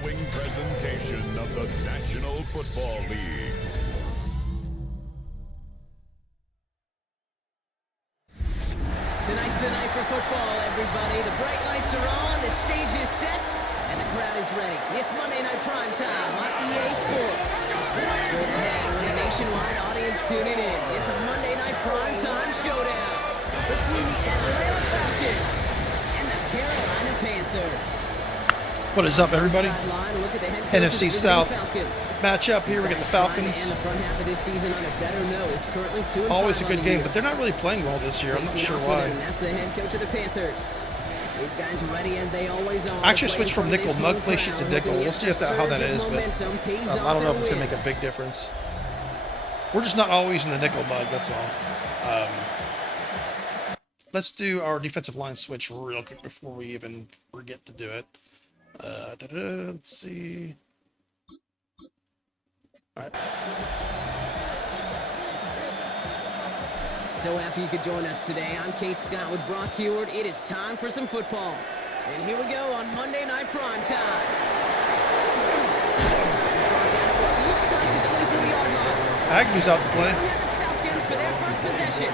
following presentation of the National Football League. Tonight's the night for football, everybody. The bright lights are on, the stage is set, and the crowd is ready. It's Monday Night Prime Time on EA Sports. Straight ahead with a nationwide audience tuning in. It's a Monday Night Prime Time showdown between the Atlanta Falcons and the Carolina Panthers. What is up, everybody? NFC South matchup here. We got the Falcons. Always a good game, but they're not really playing well this year. I'm not sure why. That's the head coach of the Panthers. These guys ready as they always are. I actually switched from nickel mug play sheet to nickel. We'll see how that is, but I don't know if it's going to make a big difference. We're just not always in the nickel mug, that's all. Let's do our defensive line switch real quick before we even forget to do it. Let's see. All right. So happy you could join us today. I'm Kate Scott with Brock Heward. It is time for some football. And here we go on Monday Night Prime Time. It's brought down at what looks like the 24-yard line. Agnew's out to play. For their first possession.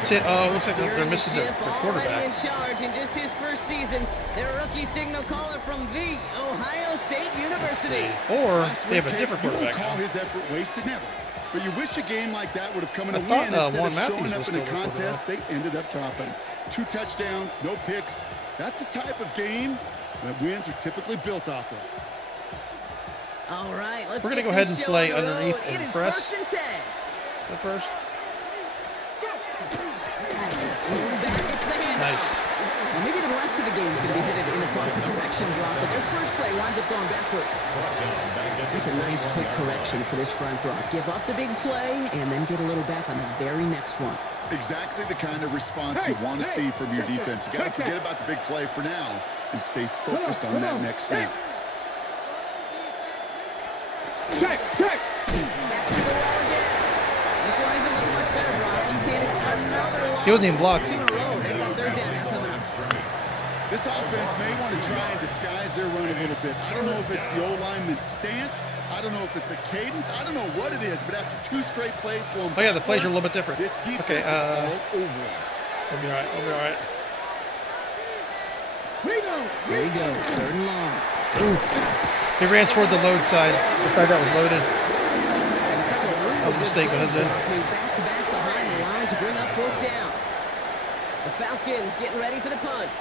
Looks like they're missing their quarterback. In charge in just his first season, their rookie signal caller from the Ohio State University. Or they have a different quarterback. You won't quarterback. call his effort wasted, never. But you wish a game like that would have come in a I thought, win instead Juan of Matthews showing was up in a still the contest. They ended up dropping 2 touchdowns, no picks. That's the type of game that wins are typically built off of. All right, let's We're going to go ahead and play underneath and press. First and 10. The first. Nice. Well, maybe the rest of the game is going to be headed in the proper direction, Brock, but their first play winds up going backwards. That's a nice quick correction for this front, Brock. Give up the big play and then get a little back on the very next one. Exactly the kind of response you want to see from your defense. You got to forget about the big play for now and stay focused on that next snap. Back to the wall again. This one isn't looking much better, Brock. He's handed another loss. He wasn't even blocked. They've got third down now coming up. This offense may want to try and disguise their run a little bit. I don't know if it's the O-lineman's stance. I don't know if it's a cadence. I don't know what it is, but after 2 straight plays going Oh, yeah, the plays are a little bit different. This defense okay, is all over. We'll be all right. We'll be all right. Here we go. Third and long. Oof. He ran toward the load side. The side that was loaded. That was a mistake on his end. Back-to-back behind the line to bring up fourth down. The Falcons getting ready for the punt.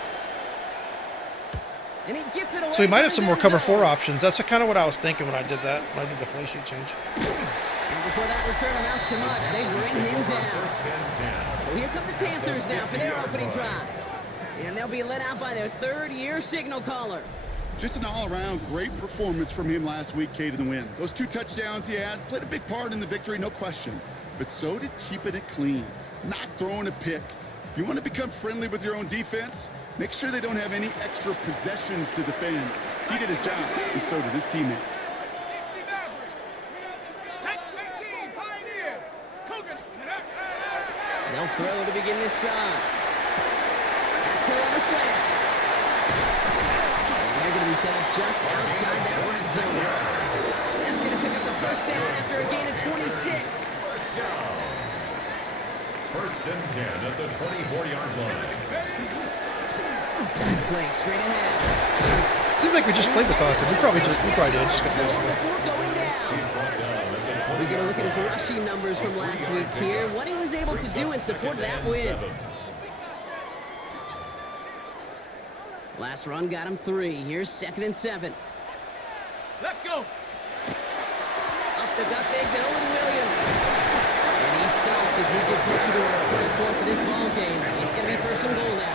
And he gets it away. So he might have some more cover 4 options. That's kind of what I was thinking when I did that. When I did the play sheet change. And before that return amounts to much, they bring him down. So here come the Panthers now for their opening drive. And they'll be led out by their third-year signal caller. Just an all-around great performance from him last week, Kate, in the win. Those 2 touchdowns he had played a big part in the victory, no question. But so did keeping it clean, not throwing a pick. You want to become friendly with your own defense? Make sure they don't have any extra possessions to defend. He did his job, and so did his teammates. They'll throw to begin this drive. That's Hill on the slant. And they're going to be set up just outside that red zone. That's going to pick up the first down after a gain of 26. First and 10 at the 24-yard line. Play straight ahead. Seems like we just played the Falcons. We probably did. Just got this. Before going down. We get a look at his rushing numbers from last week here. What he was able to do in support of that win. Last run got him 3. Here's 2nd and 7. Let's go. Up the gut they go with Williams. And he stopped as we get closer to our first point to this ball game. It's going to be 1st and goal now.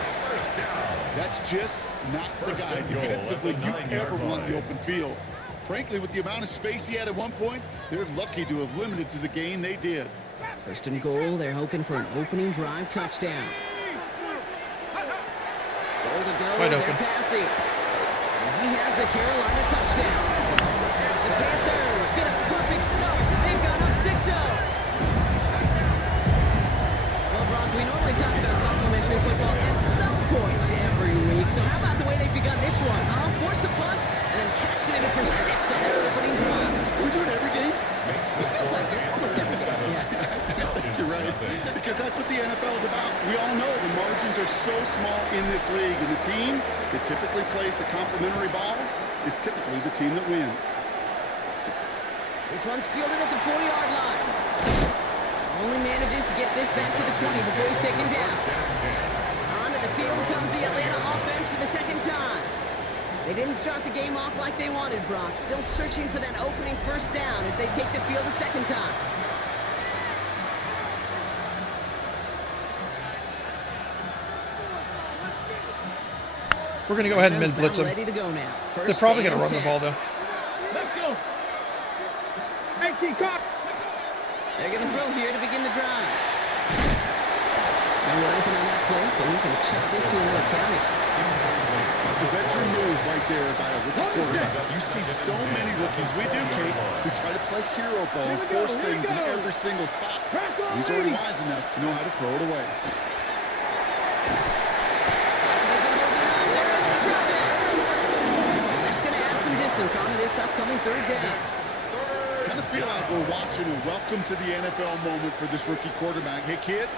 That's just not the guy defensively you ever want in the open field. Frankly, with the amount of space he had at one point, they're lucky to have limited to the gain they did. 1st and goal, they're hoping for an opening drive touchdown. Goal to go, Wide they're open. passing. And he has the Carolina touchdown. The Panthers get a perfect start. They've got up 6-0. Well, Brock, we normally talk about complimentary football at some points every week. So how about the way they've begun this one, huh? Force the punts and then catching it for 6 on the margins are so small in this league, and the team that typically plays a complimentary ball is typically the team that wins. This one's fielded at the 4-yard line. Only manages to get this back to the 20 before he's taken down. Onto the field comes the Atlanta offense for the second time. They didn't start the game off like they wanted, Brock. Still searching for that opening first down as they take the field a second time. We're going to go ahead and mid-blitz them. Ready to go now. They're probably going to run the ball, though. Let's go. 18 cop. They're going to throw here to begin the drive. And we're open on that play, so he's going to chuck this to another county. It's a veteran move right there by a rookie quarterback. You see so many rookies, we do, Kate, who try to play hero ball and force things in every single spot. He's already wise enough to know how to throw it away. That's going to add some distance onto this upcoming third down. Kind of feel like we're watching a welcome to the NFL moment for this rookie quarterback. Hey, kid,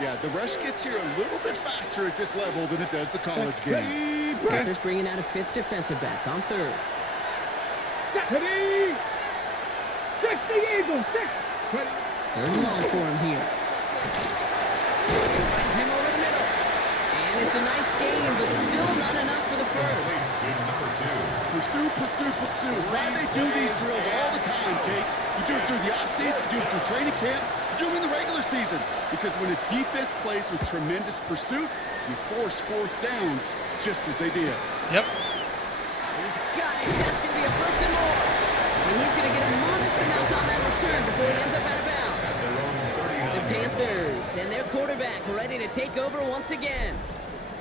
yeah, the rush gets here a little bit faster at this level than it does the college game. Panthers bringing out a fifth defensive back on third. Ready. 60 Eagles. 6. Ready. Third and long for him here. Finds him over the middle. And it's a nice game, but still not enough for the first. Pursue, pursue, pursue. It's why they do these drills all the time, Kate. You do it through the offseason, you do it through training camp, you do them in the regular season. Because when a defense plays with tremendous pursuit, you force fourth downs just as they did. Yep. He's got it. That's going to be a first and more. And he's going to get a modest amount on that return before he ends up out of bounds. The Panthers and their quarterback ready to take over once again.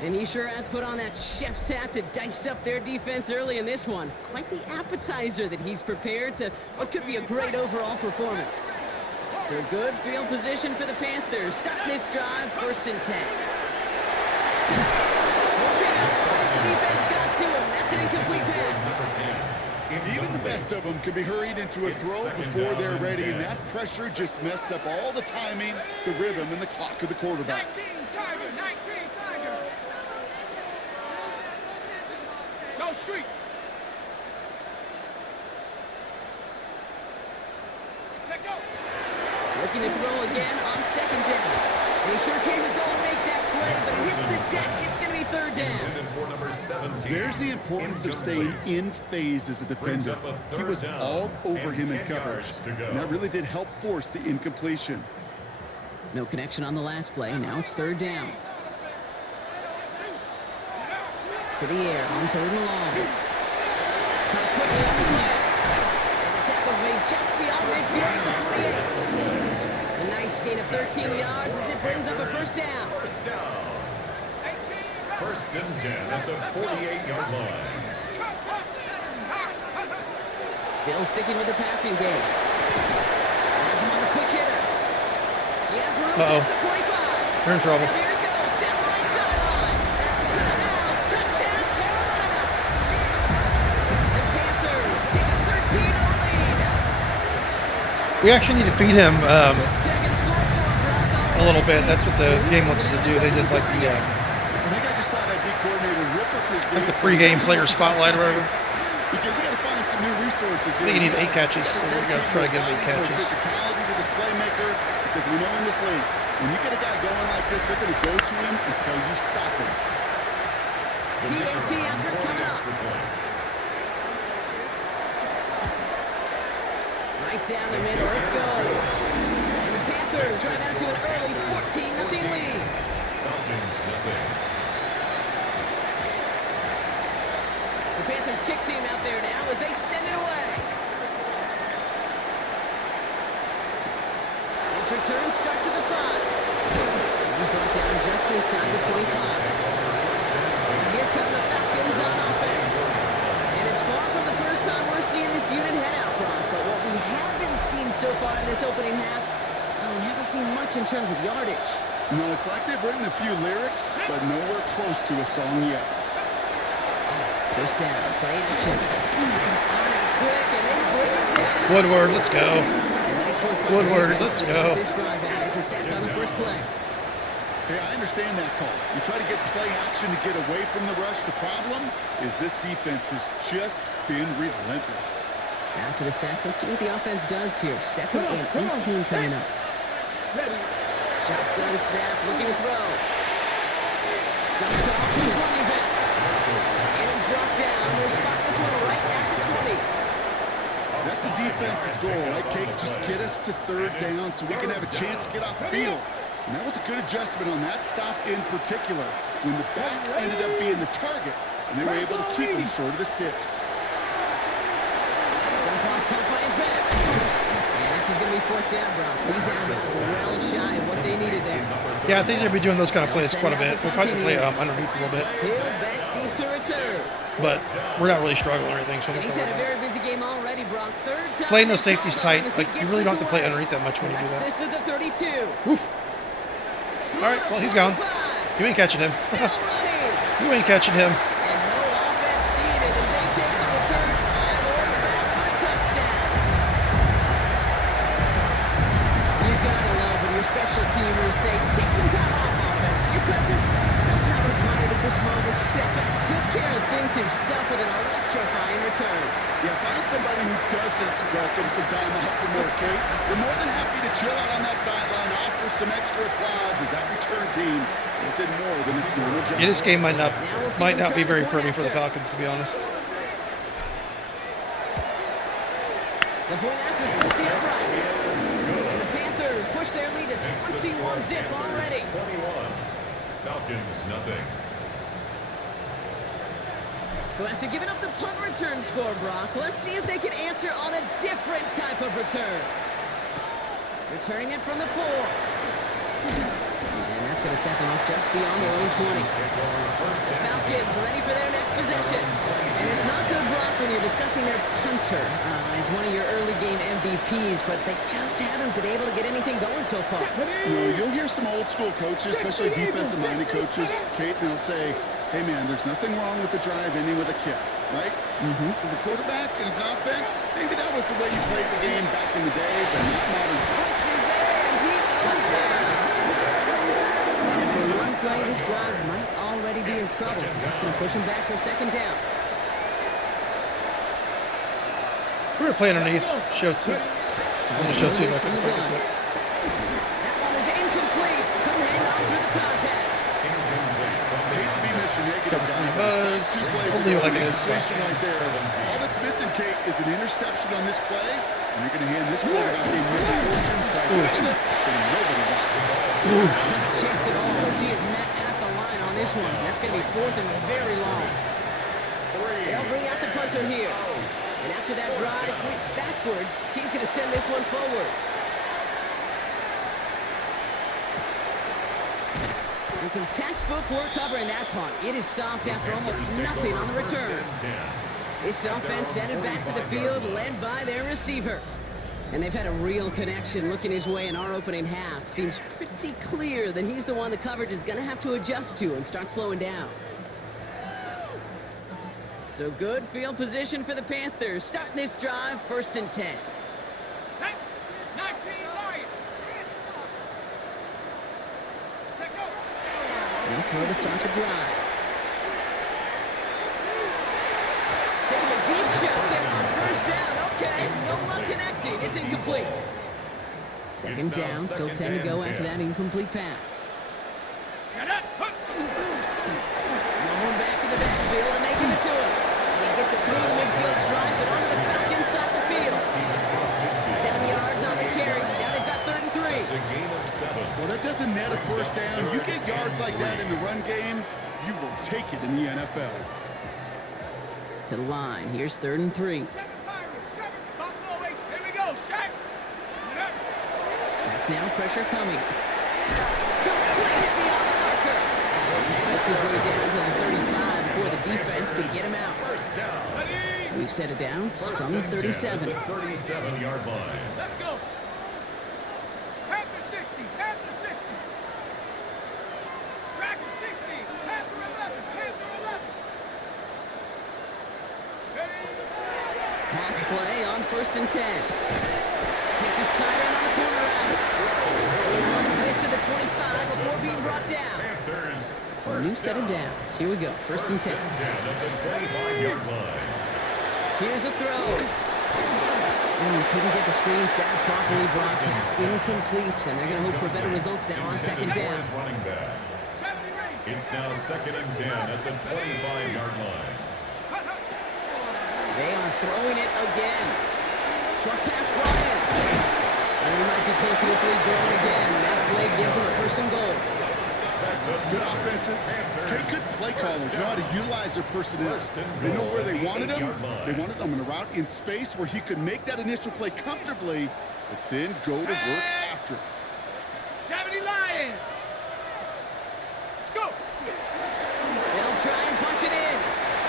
And he sure has put on that chef's hat to dice up their defense early in this one. Quite the appetizer that he's prepared to what could be a great overall performance. So good field position for the Panthers. Starting this drive, 1st and 10. The defense got to him. That's an incomplete pass. Even the best of them can be hurried into a throw before they're ready, and that pressure just messed up all the timing, the rhythm, and the clock of the quarterback. 19 Tiger. 19 Tiger. Go street. Let go. Looking to throw again on 2nd down. They sure came his own make that play, but it hits the deck. It's going to be 3rd down. There's the importance of staying in phase as a defender. He was all over him in coverage, and that really did help force the incompletion. No connection on the last play. Now it's 3rd down. To the air on 3rd and long. Caught quickly on the slant. And the tackle's made just beyond midfield at the 48. A nice gain of 13 yards as it brings up a 1st down. 1st and 10 at the 48-yard line. Still sticking with the passing game. Has him on the quick hitter. He has room past the 25. They're in trouble. Now here it goes, down the right sideline. To the house, touchdown, Carolina. The Panthers take a 13-0 lead. We actually need to feed him Quick second score for Brock a little bit. That's what the game wants us to do. They did like the I think I just saw that D coordinator rip up his like the pregame player spotlight or whatever. because you got to find some new resources here. I think he needs 8 catches, so we're going to try to get him 8 catches. Physicality to this playmaker, because we know in this league, when you get a guy going like this, they're going to go to him until you stop him. PAT effort coming up. Right down the middle. Let's go. And the Panthers drive out to an early 14-0 lead. Falcons nothing. The Panthers kick team out there now as they send it away. This return starts at the 5. And he's brought down just inside the 25. And here come the Falcons on offense. And it's far from the first time we're seeing this unit head out, Brock. But what we haven't seen so far in this opening half, well, we haven't seen much in terms of yardage. No, it's like they've written a few lyrics, but nowhere close to a song yet. First down, play action. On it quick, and they bring it down. Woodward, let's go. Nice work by the Woodward, defense let's to go. start this drive out. It's a sack on the first play. Hey, I understand that call. You try to get play action to get away from the rush. The problem is this defense has just been relentless. After the sack, let's see what the offense does here. 2nd and 18 coming up. Shotgun snap, looking to throw. Dumped off to his running back. And he's brought down. We'll spot this one right at the 20. That's a defense's goal, right, Kate? Just get us to 3rd down so we can have a chance to get off the field. And that was a good adjustment on that stop in particular, when the back ended up being the target, and they were able to keep him short of the sticks. Dump off caught by his back. And this is going to be 4th down, Brock. These outbounds are well shy of what they needed there. Yeah, I think they'll be doing those kind of plays quite a bit. We'll try to play underneath a little bit. Hill back deep to return. But we're not really struggling or anything. So And he's had a very busy game already, Brock. 3rd time. playing those safeties tight, like you really don't have to play underneath that much when you do that. This is the 32. Oof. All right, well, he's gone. You ain't catching him. Still running. You ain't catching him. And no offense needed as they take the return all the way back for a touchdown. You gotta love when your special teamers say, take some time off offense. Your presence, that's not required at this moment. Shepard took care of things himself with an electrifying return. Yeah, find somebody who doesn't welcome some time off for more, Kate. We're more than happy to chill out on that sideline, offer some extra applause as that return team did more than its normal job. Yeah, this game might not be very pretty for the Falcons, to be honest. The point after splits the uprights. And the Panthers push their lead to 21-zip already. 21. Falcons, nothing. So after giving up the punt return score, Brock, let's see if they can answer on a different type of return. Returning it from the 4. And that's going to set them up just beyond their own 20. The Falcons ready for their next possession. And it's not good, Brock, when you're discussing their punter as one of your early game MVPs, but they just haven't been able to get anything going so far. You know, you'll hear some old school coaches, especially defensive-minded coaches, Kate, and they'll say, hey, man, there's nothing wrong with the drive ending with a kick, right? As a quarterback and as an offense, maybe that was the way you played the game back in the day, but not modern. Blitz is there, and he goes down. And after one play, this drive might already be in trouble. That's going to push him back for 2nd down. We were playing underneath. Show 2. I'm going to show 2 if I can click into it. That one is incomplete. Couldn't hang on through the contact. Hate to be Mr. Negative guy, but Buzz. We'll leave it like it is. completion right there. All that's missing, Kate, is an interception on this play, and you're going to hand this quarterback a misfortune trifle that nobody wants. Oof. Not a chance at all as he is met at the line on this one. That's going to be 4th and very long. They'll bring out the punter here. And after that drive went backwards, he's going to send this one forward. And some textbook work covering that punt. It is stopped after almost nothing on the return. This offense headed back to the field, led by their receiver. And they've had a real connection looking his way in our opening half. Seems pretty clear that he's the one the coverage is going to have to adjust to and start slowing down. So good field position for the Panthers. Starting this drive, 1st and 10. Set. 19 line. Check go. They'll throw to start the drive. Taking a deep shot there on 1st down. Okay, no luck connecting. It's incomplete. 2nd down, still 10 to go after that incomplete pass. Shut up. Going back in the backfield, and they give it to him. And he gets it through the midfield stripe and onto the Falcons side of the field. 70 yards on the carry. Now they've got 3rd and 3. It's a gain of 7. Well, that doesn't net a 1st down. You get yards like that in the run game, you will take it in the NFL. To the line. Here's 3rd and 3. 7 Pirates. 7 Buffalo 8. Here we go. Set. Shut up. Now pressure coming. Complete beyond the marker. He fights his way down to the 35 before the defense can get him out. First down. We've set it down from the 37. 37-yard line. Let's go. Panther 60. Panther 60. Dragon 60. Panther 11. Panther 11. Ready? Pass play on 1st and 10. Hits his tight end on the corner out. He runs this to the 25 before being brought down. So a new set of downs. Here we go. First and 10. 10 at the 25-yard line. Here's a throw. Couldn't get the screen set properly. Broad pass incomplete. And they're going to hope for better results now on second down. Running back. It's now 2nd and 10 at the 25-yard line. They are throwing it again. Short pass brought in. And he might be close to this lead growing again. That play gives him a 1st and goal. Good offenses. Good play callers know how to utilize their personnel. They know where they wanted him. They wanted him in a route in space where he could make that initial play comfortably, but then go to work after. 70 Lions. Let's go. They'll try and punch it in.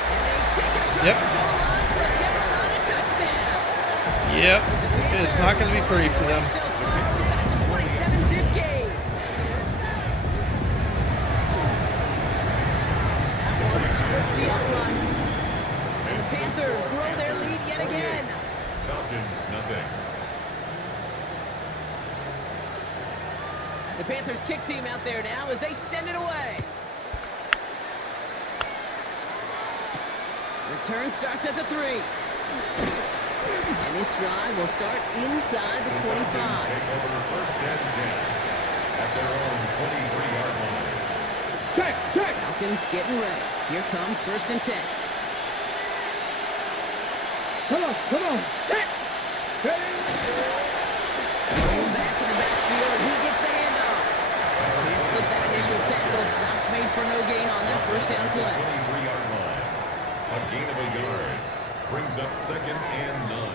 And they take it across Yep. the goal line for a Carolina touchdown. Yep. It's not going to be pretty for them. So far, we've got a 27-zip game. That one splits the uprights. And the Panthers grow their lead yet again. Falcons, nothing. The Panthers kick team out there now as they send it away. Return starts at the 3. And this drive will start inside the 25. Take over 1st and 10 at their own 23-yard line. Check. Falcons getting ready. Here comes 1st and 10. Come on. Check. Ready. Going back in the backfield, and he gets the handoff. Can't slip that initial tackle. Stops made for no gain on that 1st down play. 23-yard line. A gain of a yard. Brings up 2nd and 9.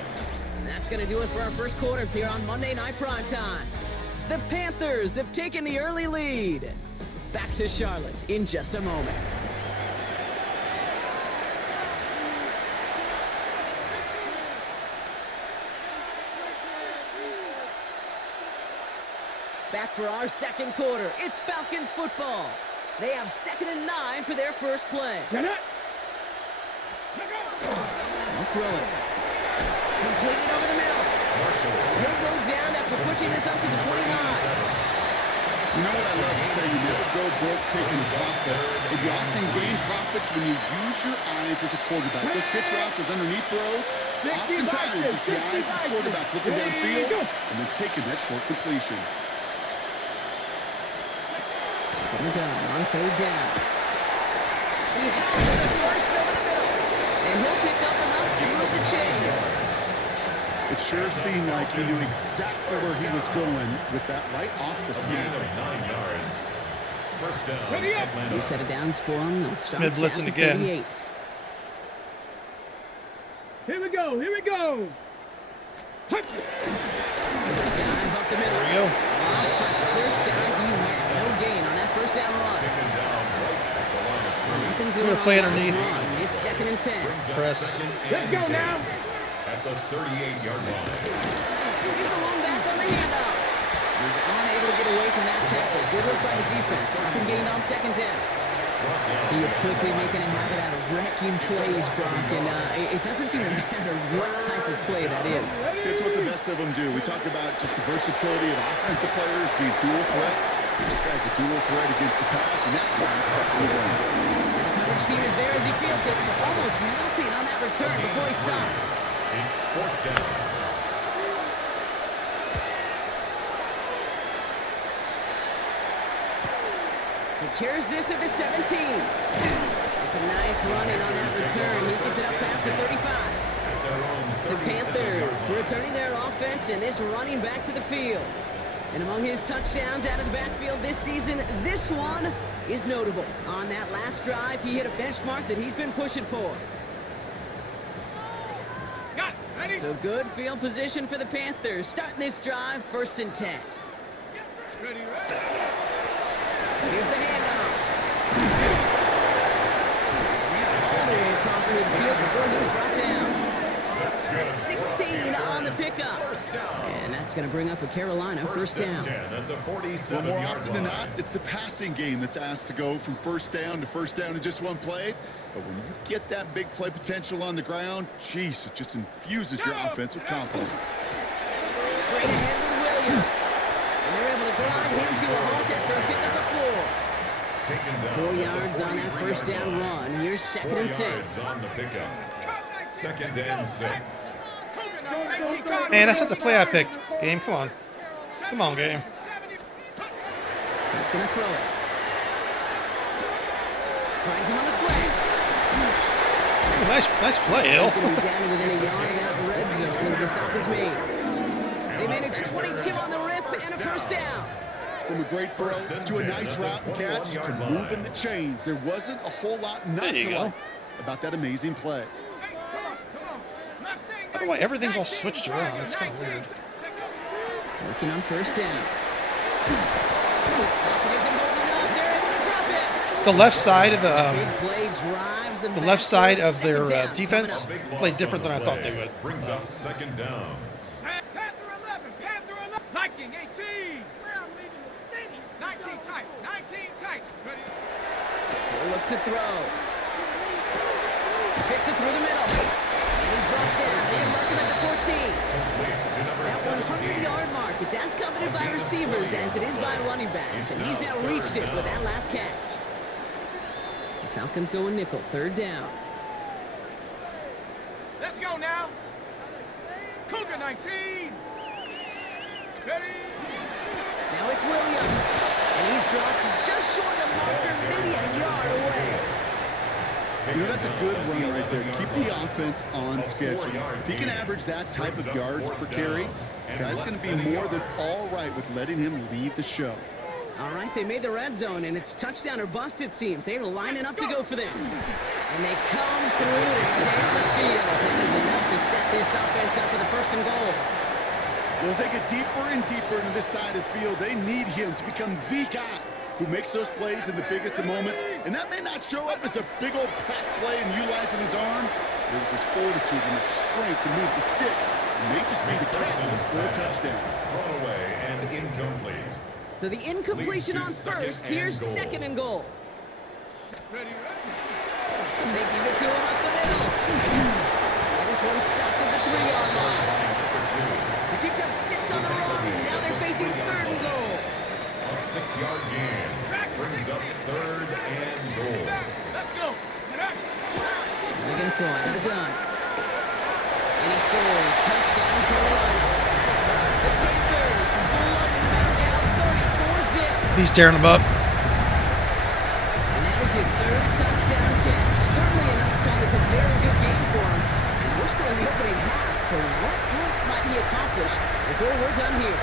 And that's going to do it for our first quarter here on Monday Night Primetime. The Panthers have taken the early lead. Back to Charlotte in just a moment. Back for our second quarter. It's Falcons football. They have 2nd and 9 for their first play. Get it. They'll throw it. Completed over the middle. He'll go down after pushing this up to the 29. You know what I love to say? You never go broke taking a profit. But you often gain profits when you use your eyes as a quarterback. Those hitch routes, those underneath throws, oftentimes it's the eyes of the quarterback looking downfield and then taking that short completion. From the gun on 3rd down. He has the first over the middle. And he'll pick up enough to move the chains. It sure seemed like he knew exactly where he was going with that right off the A gain snap. of 9 yards. 1st down, Atlanta. New set of downs for him. They'll start Mid blitzing at the again. 38. Here we go. Touch. Dive up the middle. There we go. Off for the first guy he went. No gain on that 1st down run. Taken down right at the line of scrimmage. Nothing We're doing gonna play on the last underneath. run. It's 2nd and 10. Brings up Press. 2nd and Let's go 10 now. at the 38-yard line. Here's the long back on the handoff. He's unable to get away from that tackle. Good work by the defense. Nothing gained on 2nd down. He is quickly making a habit out of wrecking plays, Brock, and it doesn't seem to matter what type of play that is. It's what the best of them do. We talk about just the versatility of offensive players being dual threats. This guy's a dual threat against the pass, and that's why he's stuck in the run. And the coverage team is there as he fields it, so almost nothing on that return before he stopped. It's 4th down. Secures this at the 17. It's a nice running on that return. He gets it up past the 35. At their own The 37-yard Panthers line. returning their offense and this running back to the field. And among his touchdowns out of the backfield this season, this one is notable. On that last drive, he hit a benchmark that he's been pushing for. Got it. Ready. So good field position for the Panthers. Starting this drive, 1st and 10. Ready. Here's the handoff. And they're all the way across midfield before he's brought down. That's 16 on the pickup. And that's going to bring up a Carolina 1st down. 10 at the Well, 47-yard more line. often than not, it's the passing game that's asked to go from 1st down to 1st down in just one play. But when you get that big play potential on the ground, geez, it just infuses your offense with confidence. Straight ahead with Williams. And they're able to grind him to a halt after a pickup of 4. Taken down 4 at the yards on that 43-yard first down line. run. Here's 2nd and 6. yards on the pickup. 2nd and 6. Man, that's not the play I picked. Game, come on. Come on, game. He's going to throw it. Finds him on the slant. Ooh, nice play, Hill. He's going to be down within a yard of that red zone as the stop is made. They managed 22 on the rip and a first down. From a great throw to a nice route and catch to moving the chains. There wasn't a whole lot not to like about that amazing play. I don't know why everything's all switched around. It's kind of weird. Working on first down. Falcons isn't holding up. They're able to drop it. The left side of Big play drives them the back left for side a of their second down. defense played different than I thought they would. Brings up 2nd down. Panther 11, Panther 11. Viking 18. Brown leading the city. 19 tight, 19 tight. Ready? He'll look to throw. Fits it through the middle. And he's brought down. They mark him at the 14. That 100-yard mark. It's as coveted by receivers as it is by running backs. And he's now reached it with that last catch. The Falcons go in nickel. 3rd down. Let's go now. Cougar 19. Ready? Now it's Williams. And he's dropped just short of the marker, maybe a yard away. You know, that's a good run right there. Keep the offense on schedule. If he can average that type of yards per carry, this guy's going to be more than all right with letting him lead the show. All right, they made the red zone, and it's touchdown or bust, it seems. They're lining up to go for this. And they come through to save the field. That is enough to set this offense up for the 1st and goal. Well, as they get deeper and deeper into this side of the field, they need him to become the guy who makes those plays in the biggest of moments. And that may not show up as a big old pass play and utilizing his arm. It was his fortitude and his strength to move the sticks. It may just be the catalyst for a touchdown. Thrown away and incomplete. So the incompletion on first. Here's 2nd and goal. Ready, ready. They give it to him up the middle. And this one's stopped at the 3-yard line. They picked up 6 on the run. Now they're facing 3rd and goal. A 6-yard gain. Brings up 3rd and goal. Let's go. They're going to throw out of the gun. And he scores. Touchdown, Carolina. The Panthers blowing them out now, 34-zip. He's tearing them up. And that is his 3rd touchdown catch. Certainly enough to call this a very good game for him. And we're still in the opening half, so what else might he accomplish before we're done here?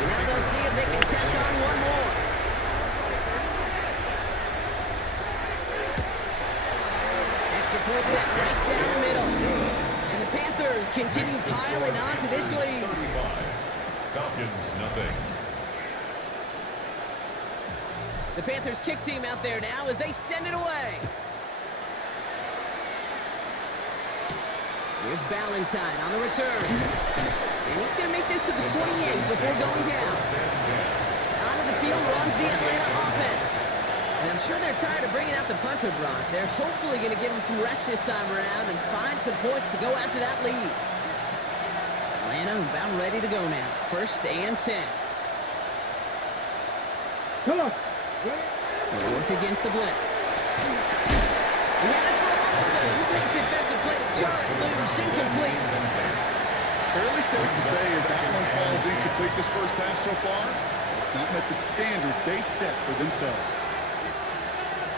Now they'll see if they can tack on one more. Extra point set right down the middle. And the Panthers continue piling on to this lead. 35. Falcons, nothing. The Panthers kick team out there now as they send it away. Here's Ballantyne on the return. And he's going to make this to the 28 before going down. Out of the field runs the Atlanta offense. And I'm sure they're tired of bringing out the punter, Brock. They're hopefully going to give him some rest this time around and find some points to go after that lead. Atlanta about ready to go now. 1st and 10. Come on. They work against the blitz. He had it for a moment. Great defensive play to jar it loose. Incomplete. Fairly safe to say as that one falls incomplete this first half so far, it's not met the standard they set for themselves.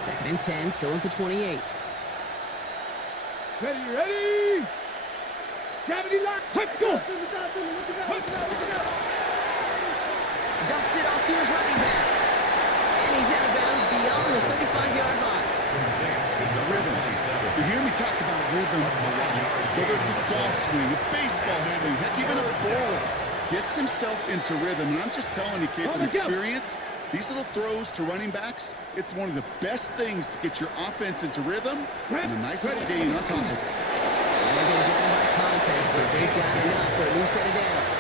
2nd and 10, still at the 28. Ready, ready. Gravity lock. Let's go. Dumps it off to his running back. And he's out of bounds beyond the 35-yard line. Rhythm. You hear me talk about rhythm a lot. Whether it's a golf swing, a baseball swing, heck, even a bowler gets himself into rhythm. And I'm just telling you, kid, from experience, these little throws to running backs, it's one of the best things to get your offense into rhythm and a nice little gain on top of it. And they're going to down by contact as they've got enough for a new set of downs.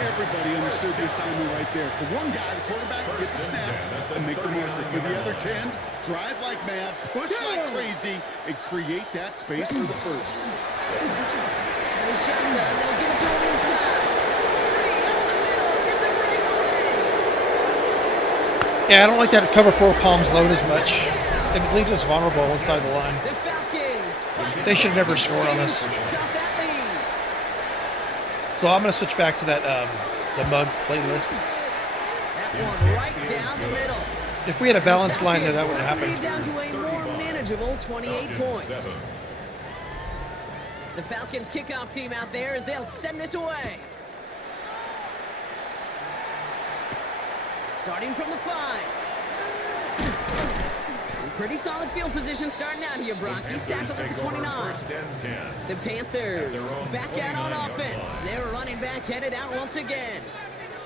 Everybody understood the assignment right there. For one guy, the quarterback, get the snap and make the marker. For the other 10, drive like mad, push like crazy, and create that space for the first. And a shotgun, they'll give it to him inside. Free up the middle, gets a breakaway. Yeah, I don't like that cover 4 palms load as much. It leaves us vulnerable inside the line. The Falcons. They should never score on us. 6 off that lead. So I'm going to switch back to that the mug playlist. That one right down the middle. If we had a balanced line there, that would have Lead happened. down to a more manageable 28 points. The Falcons kickoff team out there as they'll send this away. Starting from the 5. Pretty solid field position starting out here, Brock. He's tackled at the 29. The Panthers back out on offense. Their running back headed out once again.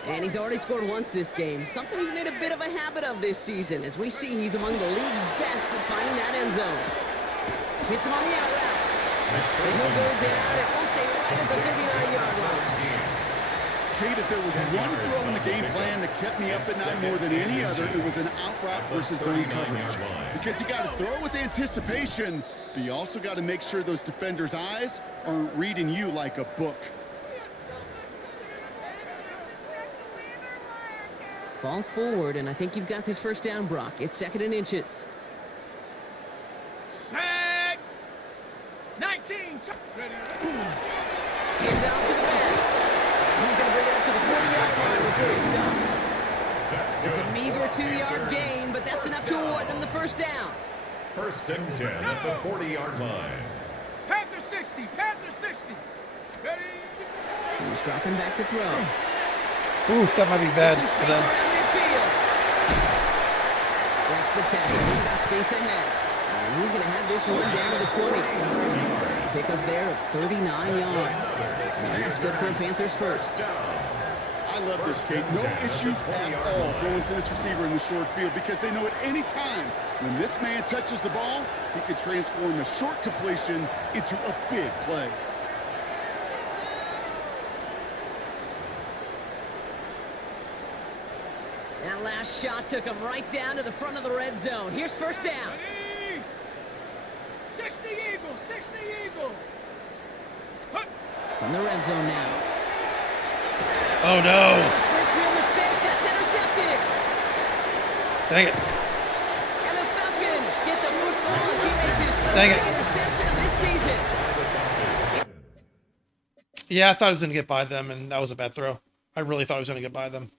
And he's already scored once this game, something he's made a bit of a habit of this season. As we see, he's among the league's best at finding that end zone. Hits him on the out route. And he'll go down, and we'll say right at the 39-yard line. Kate, if there was one throw in the game plan that kept me up at night more than any other, it was an out route versus zone coverage. Because you got to throw with anticipation, but you also got to make sure those defenders' eyes aren't reading you like a book. Fall forward, and I think you've got this first down, Brock. It's 2nd and inches. Sack. 19. Ready. And down to the back. He's going to bring it up to the 40-yard line before he stopped. It's a meager 2-yard gain, but that's enough to award them the first down. 1st and 10 at the 40-yard line. Panther 60. Panther 60. Ready. He's dropping back to throw. Oof, that might be bad Some for space them. around midfield. Breaks the tackle. He's got space ahead. And he's going to have this one down to the 20. Pick up there of 39 yards. And that's good for a Panthers first. I love this, Kate. No issues at all going to this receiver in the short field because they know at any time when this man touches the ball, he could transform a short completion into a big play. That last shot took him right down to the front of the red zone. Here's first down. Ready. 60 Eagles. 60 Eagles. Hut. From the red zone now. Oh no! His first real mistake. That's intercepted. Dang it. And the Falcons get the football as he makes his Dang third it. interception of this season. Yeah, I thought I was going to get by them, and that was a bad throw. I really thought I was going to get by them.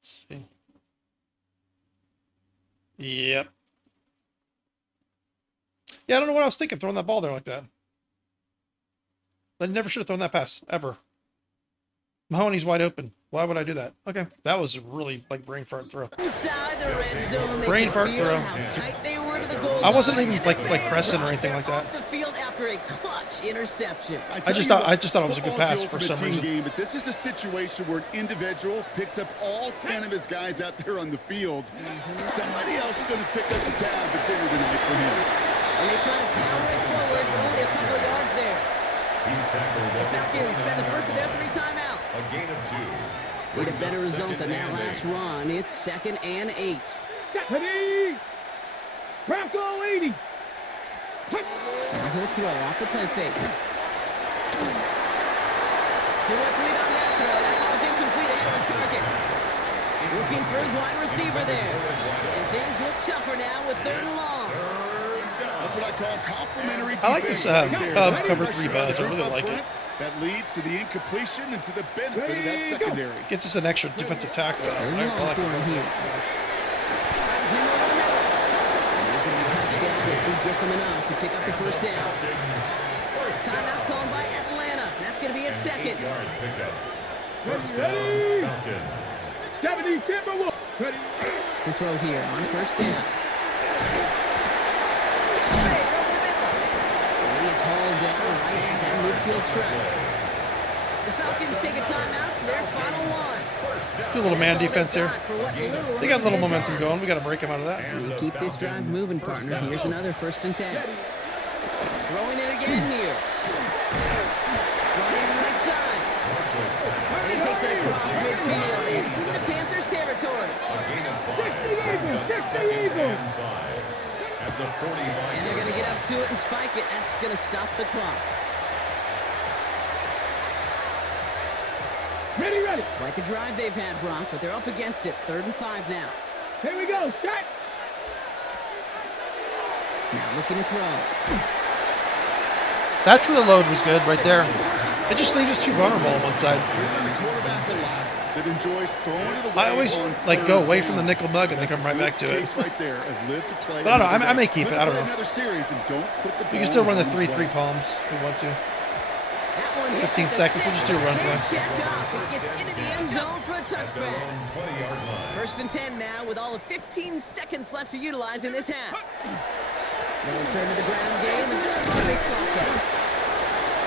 Let's see. Yep. Yeah, I don't know what I was thinking throwing that ball there like that. I never should have thrown that pass, ever. Mahoney's wide open. Why would I do that? Okay, that was a really, like, brain fart throw. Inside the red zone, they Brain could fart feel throw. how tight they were to the goal I wasn't line. even, like pressing or anything like that. Off the field after a clutch interception. I just thought it was a good pass for some reason. Game, but this is a situation where an individual picks up all 10 of his guys out there on the field. Somebody else is going to pick up the tab at dinner tonight for him. And they try to power it forward, but only a couple of yards there. He's tackled. The Falcons spend the first of their 3 timeouts. A gain of 2. Need a better result than that last run. It's 2nd and 8. Ready. Bronco 80. Now he'll throw off the play fake. Too much lead on that throw. That throw was incomplete ahead of his target. Looking for his wide receiver there. And things look tougher now with 3rd and long. That's what I call complimentary I like this defense right there. cover 3 buzz. I really like it. That leads to the incompletion and to the benefit of that secondary. Gets us an extra defensive tackle. I long like for him it. here. Finds him over the middle. And he's going to be touchdown as he gets him enough to pick up the first down. Timeout called by Atlanta. That's going to be at 2nd. 8-yard pickup. First down, Falcons. 70 Timberwolves. Ready. To throw here on first down. And he is hauled down right at that midfield stripe. The Falcons take a timeout to their final one. Do a little man defense here. They got a little momentum momentum going. We got to break them out of that. We keep this drive moving, partner. Here's another 1st and 10. Throwing it again here. Right side. And he takes it across midfield. And he's into Panthers territory. A gain of 5 brings up second and 5 at the 45. And they're going to get up to it and spike it. That's going to stop the clock. Ready. Quite the drive they've had, Brock, but they're up against it. 3rd and 5 now. Here we go. Shot. Now looking to throw. That's where the load was good, right there. It just leaves us too vulnerable on one side. There's not a quarterback alive that enjoys throwing it away. I always like go away from the nickel mug and then come right back to it. Right there of live to play. But I don't know. I may keep it. I don't know. Another series and don't put the We can still run the 3-3 palms if we want to. That one hits 15 at the seconds. We'll just do a run center. play. Check up. It gets into the end zone for a At their touchback. own 20-yard line. 1st and 10 now with all of 15 seconds left to utilize in this half. They'll turn to the ground game and just run this clock out.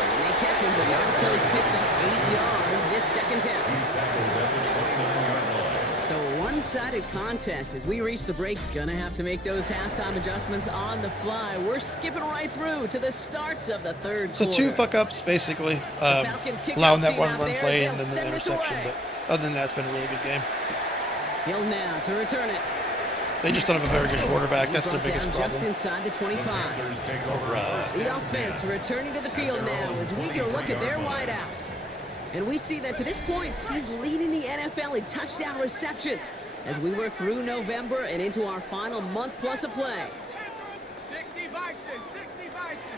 And they catch him, but not until he's picked up 8 yards. It's 2nd down. He's tackled at the 29-yard line. So a one-sided contest as we reach the break. Gonna have to make those halftime adjustments on the fly. We're skipping right through to the starts of the 3rd So quarter. 2 fuck-ups, basically. Falcons kick Allowing off that team one out run there play as and they'll then the send this interception. away. But other than that, it's been a really good game. Hill now to return it. They just don't have a very good quarterback. That's their He's brought biggest down just problem. inside the 25. Panthers take over first The and offense 10. returning to the field now as we get a look at their wideouts. And we see that to this point, he's leading the NFL in touchdown receptions as we work through November and into our final month plus of play. 60 Bison. 60 Bison.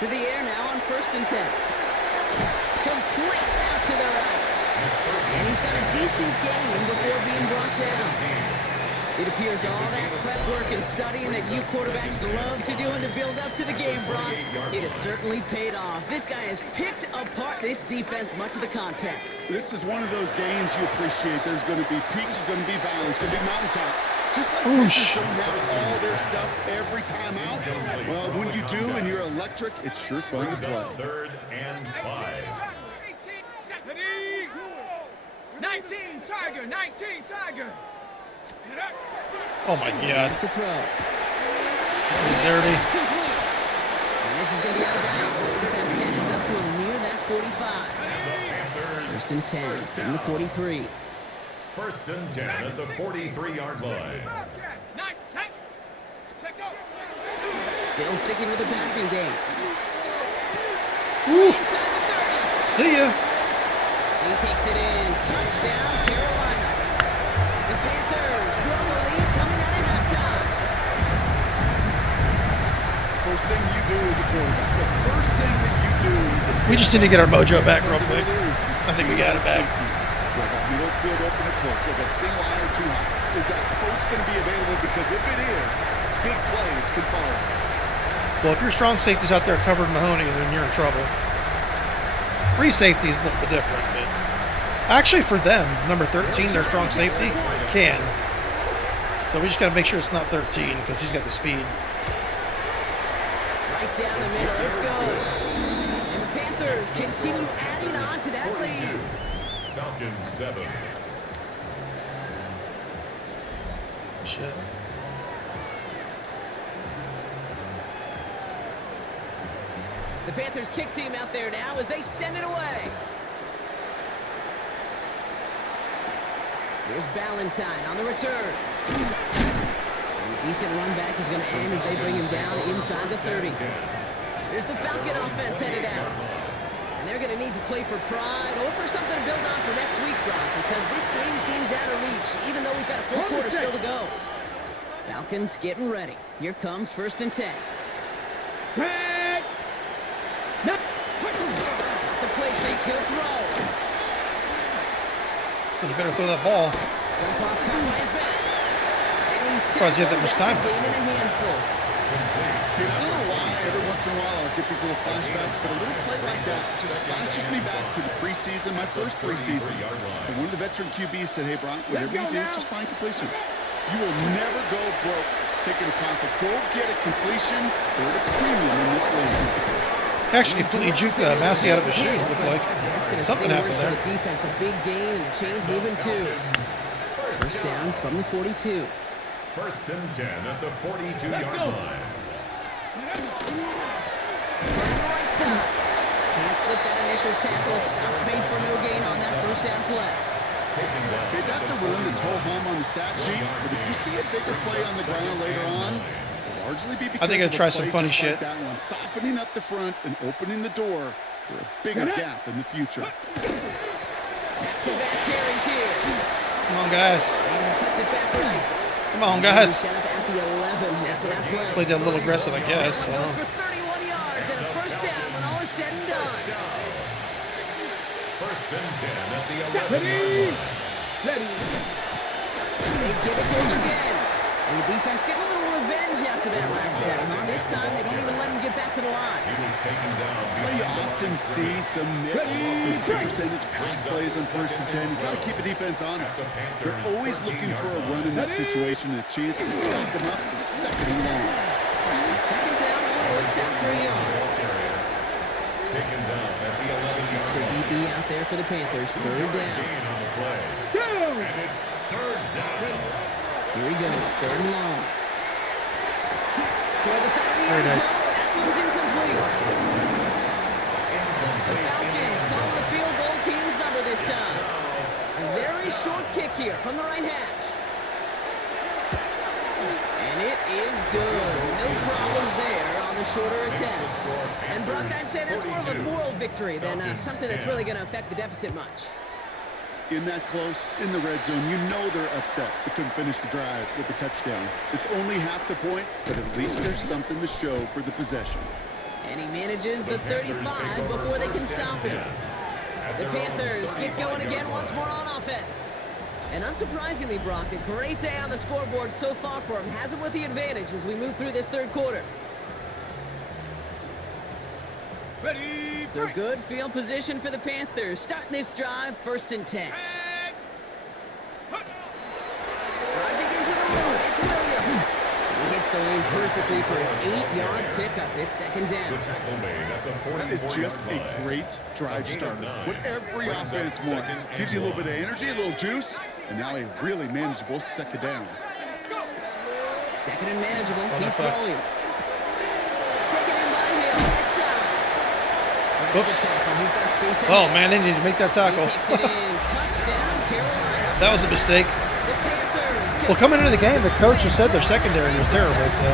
To the air now on 1st and 10. Complete out to the right. And he's got a decent gain before being brought down. It appears all that prep work and studying that you quarterbacks love to do in the build-up to the game, Brock, it has certainly paid off. This guy has picked apart this defense much of the contest. This is one of those games you appreciate. There's going to be peaks, there's going to be valleys, there's going to be mountaintops. Just like pitchers don't have all their stuff every time out. Well, when you do and you're electric, it's sure fun to play. 3rd and 5. 18. Ready. 19 Tiger. 19 Tiger. Oh my god. To throw. Dirty. Complete. And this is going to be out of bounds. Defense catches up to him near that 45. Panthers 1st and 10 from the 43. 1st and 10 at the 43-yard line. Nice. Check go. Still sticking with the passing game. Woo. Inside the 30. See ya. He takes it in. Touchdown, Carolina. The Panthers grow the lead coming out of halftime. First thing you do as a quarterback, the first thing that you do. We just need to get our mojo back real quick. I think we got it back. They got middle field open and close. They got single eye or 2 high. Is that post going to be available? Because if it is, big plays can follow. Well, if your strong safety's out there covering Mahoney, then you're in trouble. Free safety is a little bit different. But actually, for them, number 13, their strong safety, can. So we just got to make sure it's not 13 because he's got the speed. Right down the middle. It's good. And the Panthers continue adding on to that lead. Falcons 7. Shit. The Panthers kick team out there now as they send it away. Here's Ballantyne on the return. And a decent run back is going to end as they bring him down inside the 30. Here's the Falcon offense headed out. And they're going to need to play for pride or for something to build on for next week, Brock, because this game seems out of reach, even though we've got a full quarter still to go. Falcons getting ready. Here comes 1st and 10. The play fake, he'll throw. So you better throw that ball. Jump off, caught by his back. And he's Surprised you had that much time. gaining a handful. I don't know why every once in a while I'll get these little flashbacks, but a little play like that just flashes me back to the preseason, my first preseason. And one of the veteran QBs said, hey, Brock, whatever you do, just find completions. You will never go broke taking a profit. Go get a completion or a premium in this league. He actually completely juked Massey out of his shoes, looked like. That's going to Something stay happened worse there. for the defense. A big gain, and the chain's moving too. First down from the 42. 1st and 10 at the 42-yard line. side. Can't slip that initial tackle. Stops made for no gain on that first down play. Okay, that's a run that's ho-hum on the stat sheet, but if you see a bigger play on the ground later on, it'll largely be because I think of I'd try a some play funny just shit. like that one, softening up the front and opening the door for a bigger gap in the future. Back-to-back carries here. Come on, guys. And cuts it back right. Come on, guys. Set up at the 11 after that play. Played that a little aggressive, I guess. Goes for 31 yards and a first down when all is said and done. First and 10 at the 11-yard line. They give it to him again. And the defense getting a little revenge after that last play. Huh? This time, they don't even let him get back to the line. He was taken down. Well, you often see some mix, some good percentage pass plays on first and 10. You got to keep the defense honest. They're always looking for a run in that situation and a chance to stop them up for second and long. And second down only works out for a yard. Taken down at the 11-yard Extra DB out there for the Panthers. Third down. gain on the play. And it's third down. Here he goes. Third and long. Toward the side of the Very end nice. zone, but that one's incomplete. The Falcons calling the field goal team's number this time. A very short kick here from the right hash. And it is good. No problems there on the shorter attempt. And Brock, I'd say that's more of a moral victory than something that's really going to affect the deficit much. In that close, in the red zone, you know they're upset they couldn't finish the drive with the touchdown. It's only half the points, but at least there's something to show for the possession. And he manages the 35 before they can stop him. The Panthers get going again once more on offense. And unsurprisingly, Brock, a great day on the scoreboard so far for him. Has him with the advantage as we move through this third quarter. Ready, So good field position for the Panthers. Starting this drive, first and 10. Drive begins with a run. It's Williams. He hits the lane perfectly for an 8-yard pickup. It's second down. Tackle made at the That is 44-yard just a line. great drive starter. What every offense wants. Gives you a little bit of energy, a little juice, and now a really manageable second down. Second and manageable. He's effect. throwing. Taken in by him. Right side. Breaks Oops. the tackle. He's got space ahead. Oh, man, they need to make that He tackle. takes it in. Touchdown, Carolina. That was a mistake. The Panthers. Well, coming into the game, the coach has said their secondary was terrible, so.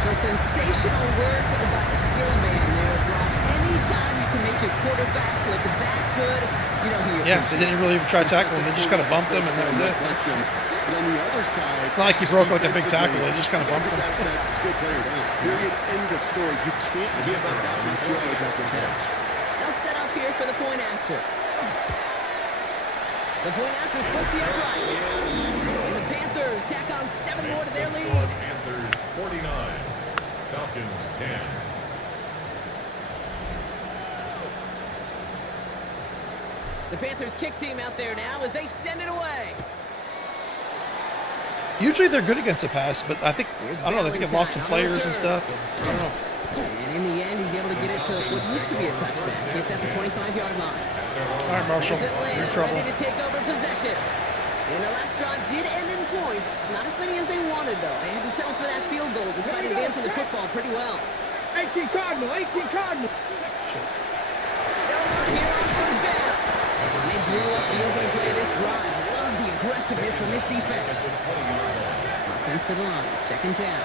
So sensational work by the skill man there, Brock. Anytime you can make your quarterback look that good, you know who you're Yeah, they didn't really even try to tackle him. They just kind of bumped him, and that was it. But on the other side, It's not like he broke like a big tackle. They just kind of bumped him. That skill player down. Period. End of story. You can't give up that much yards after catch. They'll set up here for the point after. The point after splits the uprights. And the Panthers tack on 7 more to their lead. Panthers 49, Falcons 10. The Panthers kick team out there now as they send it away. Usually they're good against the pass, but I think, I don't know, they think they've lost some players and stuff. I don't know. And in the end, he's able to get it to what used to be a touchback. It's at the 25-yard line. All right, Marshall, Here's you're in Atlanta trouble. ready to take over possession. And their last drive did end in points. Not as many as they wanted, though. They had to settle for that field goal despite advancing the football pretty well. 18 Cardinal, 18 Cardinal. They'll run here on first down. And they blew up the opening play of this drive. Love the aggressiveness from this defense. Offense to the line, second down.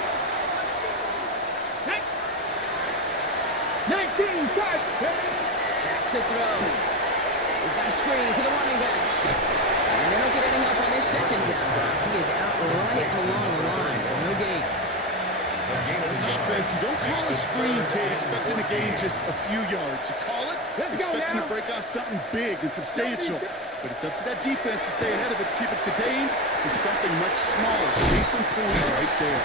19, touch. Back to throw. We've got a screen to the running back. And they don't get any help on this second down, Brock. He is out right along the line, so no gain. As an offense, you don't call a screen, kid, expecting to gain just a few yards. You call it, expecting to break off something big and substantial. But it's up to that defense to stay ahead of it, to keep it contained to something much smaller. Case in point right there.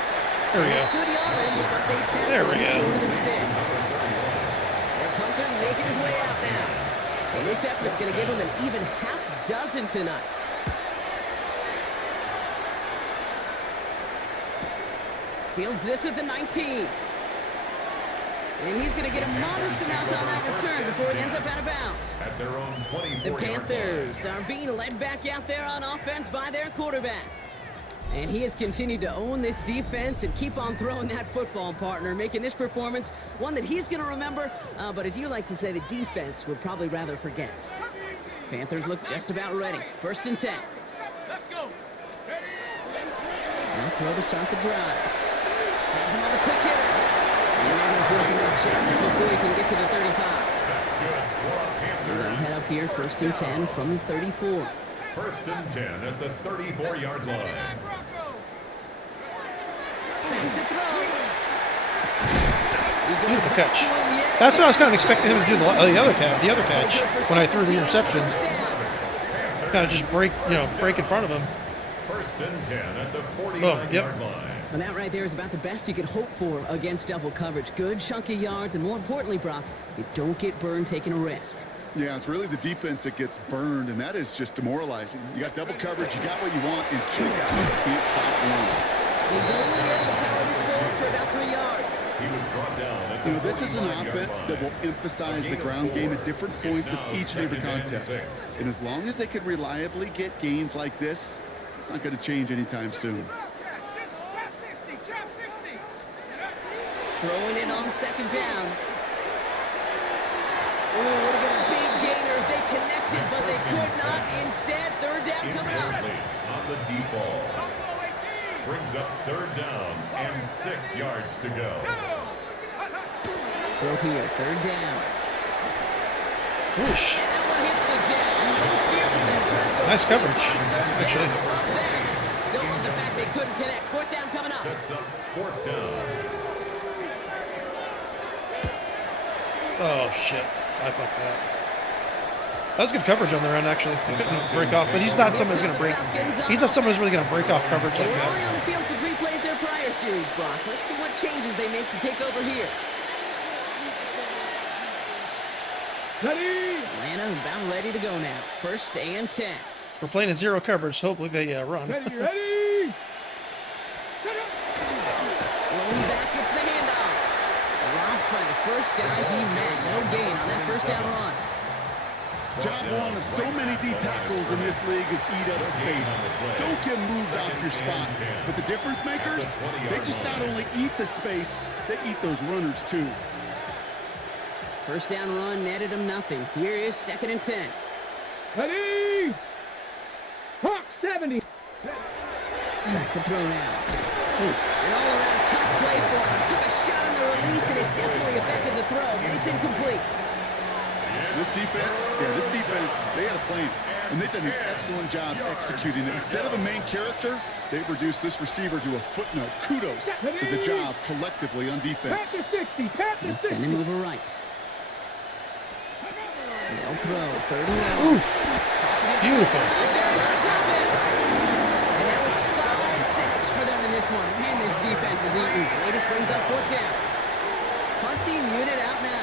There we It's go. good yardage, but they There we tackle go. short of the sticks. Their punter making his way out now. And this effort's going to give him an even half dozen tonight. Fields this at the 19. And he's going to get a modest amount on that return before he ends up out of bounds. At their own 24-yard The line. Panthers are being led back out there on offense by their quarterback. And he has continued to own this defense and keep on throwing that football, partner, making this performance one that he's going to remember, but as you like to say, the defense would probably rather forget. Panthers look just about ready. 1st and 10. Let's go. Ready? Now throw to start the drive. Has him on the quick hitter. And they're going to force him out just before he can get to the 35. That's good for So they'll Panthers. head up here 1st and 10 from the 34. 1st and 10 at the 34-yard line. Back to throw. He goes Beautiful back catch. to him yet That's what I was again. kind of expecting him to do the other catch when I threw the interception. Kind of just break in front of him. 1st and 10 at the Boom, 49-yard yep. line. And that right there is about the best you could hope for against double coverage. Good chunky yards, and more importantly, Brock, you don't get burned taking a risk. Yeah, it's really the defense that gets burned, and that is just demoralizing. You got double coverage, you got what you want, and 2 guys can't stop one. He's only able to power this forward for about 3 yards. He was brought down at the You know, this is an 45-yard offense line. that will emphasize the ground game at different points of each and every contest. And as long as they can reliably get gains like this, it's not going to change anytime soon. Chop 60, chop 60. Throwing it on 2nd down. Oh, would have been a big gainer if they connected, but they could not. Instead, 3rd down coming up. Immediately on the deep ball. Buffalo 18. Brings up 3rd down and 6 yards to go. Throw here, 3rd down. Whoosh. And that one hits the jet. No fear from them trying to go. Nice coverage, actually. Love that. Don't love the fact they couldn't connect. 4th down coming up. Sets up 4th down. Oh, shit. I fucked that. That was good coverage on their end, actually. He couldn't break off, but he's not someone who's going to break. He's not someone who's really going to break off coverage They like were only that. on the field for 3 plays their prior series, Brock. Let's see what changes they make to take over here. Ready? Atlanta about ready to go now. 1st and 10. We're playing in 0 coverage, so hopefully they run. Ready, ready? Rolling back, gets the handoff. Dropped by the first guy he met. No gain on that 1st down run. Job one of so many D tackles in this league is eat up space. Don't get moved off your spot. But the difference makers, they just not only eat the space, they eat those runners too. 1st down run netted him nothing. Here is 2nd and 10. Ready? Hawk 70. Back to throw now. An all-around tough play for him. He took a shot on the release, and it definitely affected the throw. It's incomplete. This defense, they had a plan, and they've done an excellent job executing it. Instead of a main character, they've reduced this receiver to a footnote. Kudos to the job collectively on defense. Panther 60, Panther They'll 60. send him over right. They'll throw. 3rd and 1. Oof. Beautiful. And now it's 5 sacks for them in this one. Man, this defense is eating. Latest brings up 4th down. Punting unit out now.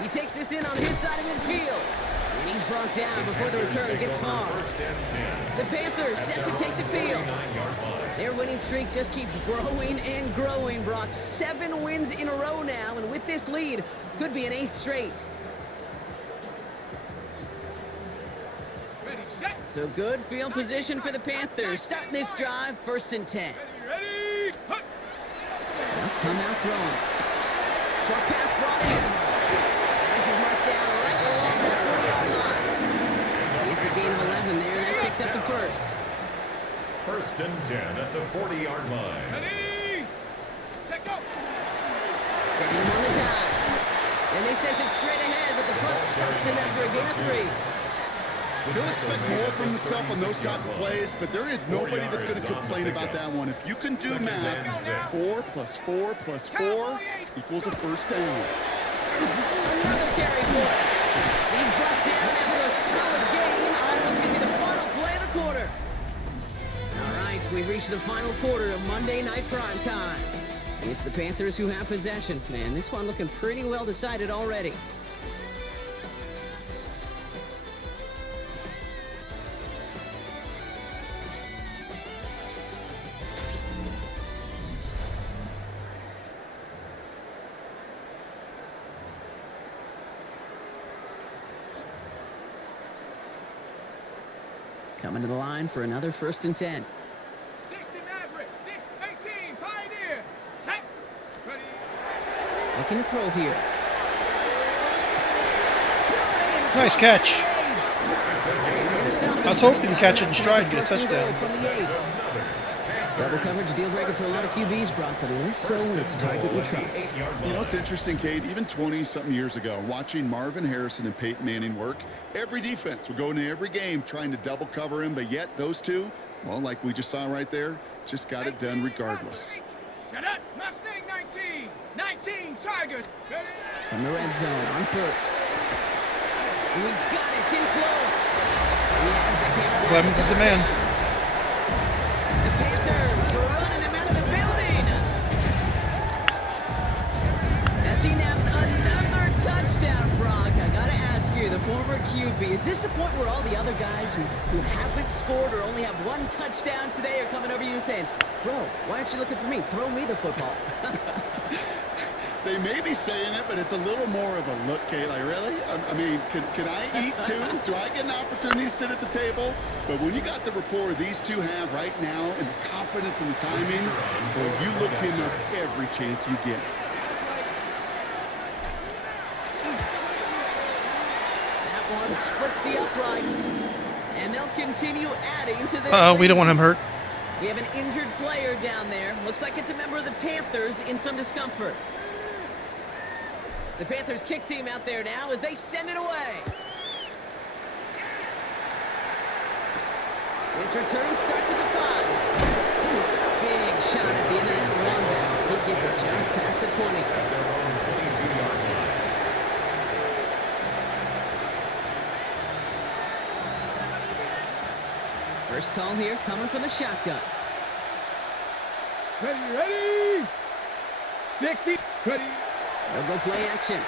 He takes this in on his side of midfield. And he's brought down before the return gets far. 1st and 10. The Panthers set to take the field. 9-yard line. Their winning streak just keeps growing and growing, Brock. 7 wins in a row now, and with this lead, could be an 8th straight. Ready, set. So good field position for the Panthers. Starting this drive, 1st and 10. Ready? Hut. They'll come out throwing. Short pass brought in. And this is marked down right along that 40-yard line. It's a gain of 11 there. That picks up the 1st. 1st and 10 at the 40-yard line. Ready? Check up. Setting him on the tie. And they sent it straight ahead, but the front stops him after a gain of 3. He'll expect more from himself on those type of plays, but there is nobody that's going to complain about that one. If you can do math, 4 plus 4 plus 4 equals a 1st down. Another carry for it. He's brought down after a solid gain on what's going to be the final play of the quarter. All right, we've reached the final quarter of Monday Night Prime Time. It's the Panthers who have possession. Man, this one looking pretty well decided already. Coming to the line for another 1st and 10. 60 Maverick, 6-18 Pioneer. Set. Ready. Looking to throw here. Nice catch. I was hoping to catch it in stride and get a touchdown. From the 8. Double coverage, deal breaker for a lot of QBs, Brock, but less so when it's a target you trust. You know, it's interesting, Cade, even 20-something years ago, watching Marvin Harrison and Peyton Manning work, every defense would go into every game trying to double cover him, but yet those two, well, like we just saw right there, just got it done regardless. Shut up. Mustang 19. 19 Tigers. Ready. From the red zone on 1st. He's got it in close. He has the camera. Clemens is the man. The Panthers are running them out of the building. As he naps another touchdown, Brock. I gotta ask you, the former QB, is this the point where all the other guys who haven't scored or only have one touchdown today are coming over you and saying, bro, why aren't you looking for me? Throw me the football. They may be saying it, but it's a little more of a look, Kate. Like, really? I mean, can I eat too? Do I get an opportunity to sit at the table? But when you got the rapport these two have right now and the confidence and the timing, well, you look him up every chance you get. That one splits the uprights. And they'll continue adding to the... Uh-oh, we don't want him hurt. We have an injured player down there. Looks like it's a member of the Panthers in some discomfort. The Panthers kick team out there now as they send it away. This return starts at the 5. Big shot at the end of that long back as he gets it just past the 20. First call here coming from the shotgun. Ready. 60. Ready. They'll go play action.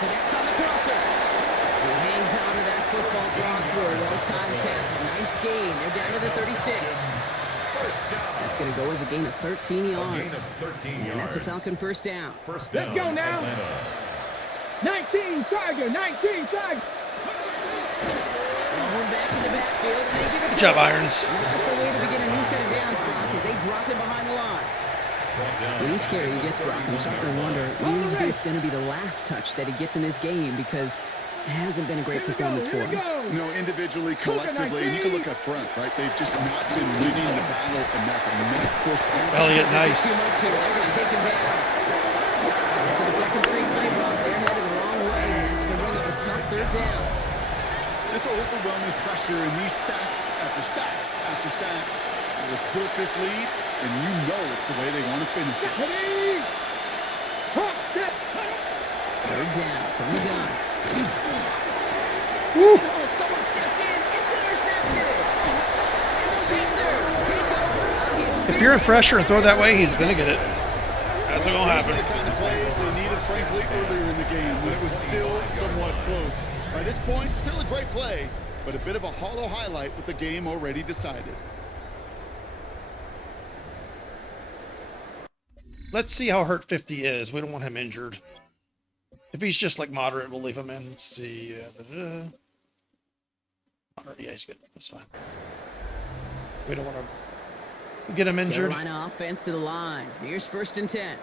Connects on the crosser. He hangs on to that football block for a well-timed tackle. Nice gain. They're down to the 36. That's going to go as a gain of 13 yards. And that's a Falcon first down. Let's go now. 19 Tiger. 19 Tiger. Going back in the backfield, and they give it Good to job, him. Irons. Not the way to begin a new set of downs, Brock, as they drop him behind the line. With each carry he gets, Brock, I'm starting to wonder, is this going to be the last touch that he gets in this game? Because it hasn't been a great performance for him. You know, individually, collectively, and you can look up front, right? They've just not been winning the battle enough. And the push. Elliott, nice. Too much here. They're going to take him down. For the second straight play, Brock, they're headed the wrong way, and it's going to bring up a tough 3rd down. This overwhelming pressure and these sacks after sacks after sacks, well, it's built this lead, and you know it's the way they want to finish it. Ready. 3rd down from the gun. Woo. Oh, someone stepped in. It's intercepted. And the Panthers take over on his If you're in pressure and throw that way, he's going to get it. That's what's going to These were happen. the kind of plays they needed, frankly, earlier in the game when it was still somewhat close. By this point, still a great play, but a bit of a hollow highlight with the game already decided. Let's see how hurt 50 is. We don't want him injured. If he's just like moderate, we'll leave him in. Let's see. Moderate, yeah, he's good. That's fine. We don't want to get him injured. Carolina offense to the line. Here's 1st and 10.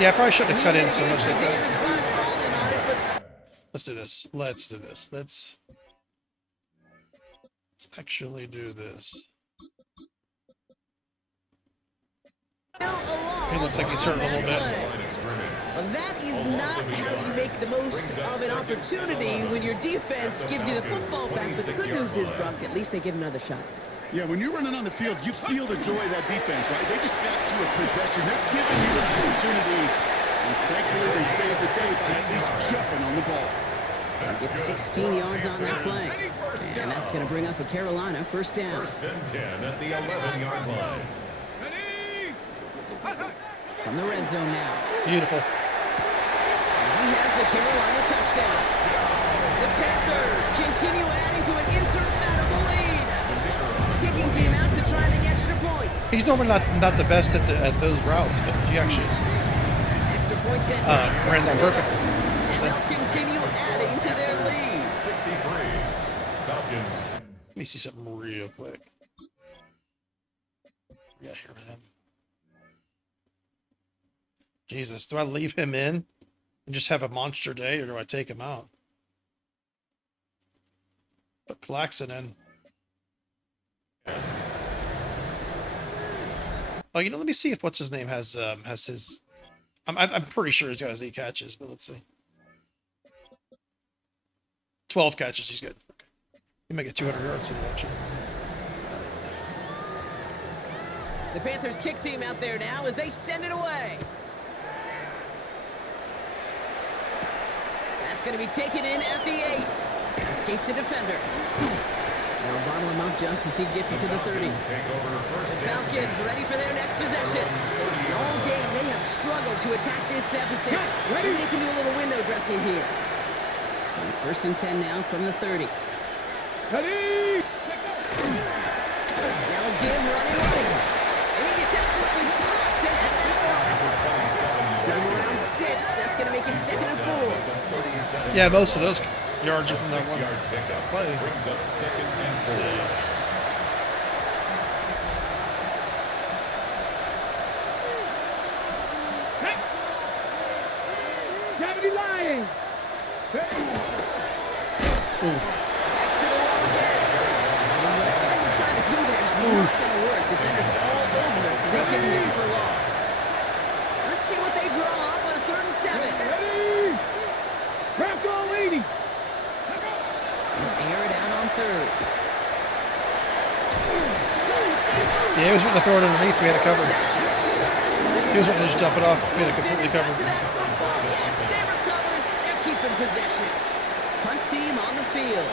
Yeah, I probably shouldn't have cut in so much. Let's Let's do this. Let's do this. Let's actually do this. He looks like he's hurting a little bit. Well, that is not how you make the most of an opportunity when your defense gives you the football back. But the good news is, Brock, at least they get another shot at it. Yeah, when you're running on the field, you feel the joy of that defense, right? They just got you a possession. They're giving you an opportunity. And thankfully, they saved the day by at least jumping on the ball. Gets 16 yards on that play. And that's going to bring up a Carolina first down. 1st and 10 at the 11-yard line. Ready. From the red zone now. Beautiful. He has the Carolina touchdown. The Panthers continue adding to an insurmountable lead. Kicking team out to try the extra points. He's normally not the best at those routes, but he actually. Extra Points at ran that perfect. And they'll continue adding to their lead. 63. Falcons. Let me see something real quick. Yeah, here, man. Jesus, do I leave him in and just have a monster day, or do I take him out? Put Claxton in. Oh, you know, let me see if what's his name has his. I'm pretty sure he's got his 8 catches, but let's see. 12 catches, he's good. Okay. He might get 200 yards in the watch. The Panthers kick team out there now as they send it away. That's going to be taken in at the 8. Escapes a defender. They'll bottle him up just as he gets it to the 30. The Falcons ready for their next possession. All game, they have struggled to attack this deficit. Maybe they can do a little window dressing here. So 1st and 10 now from the 30. Ready? Now a give running right. And he gets absolutely popped at that one. Give him around 6. That's going to make it 2nd and 4. Yeah, most of those yards are from that one play. Brings up 2nd and 4. Gravity lying. Oof. Back to the wall again. And whatever they were trying to do there is not going to work. Defenders all over it, so they take him down for a loss. Let's see what they draw up on a 3rd and 7. Ready? Crack on, lady. Air it out on 3rd. Yeah, he was wanting to throw it underneath. We had it covered. He was wanting to just dump it off. We had it completely covered. Yes, they recover. They're keeping possession. Punt team on the field.